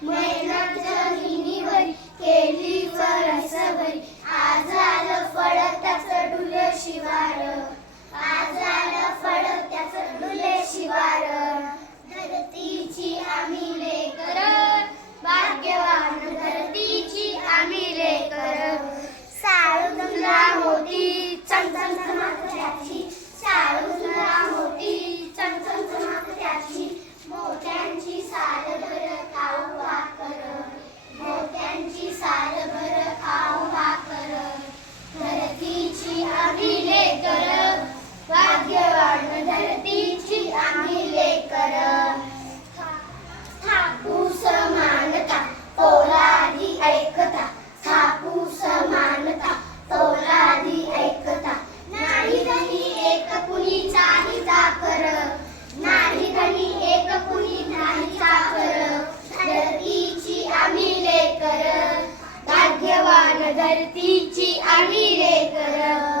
My तिची आम्ही रे लेकर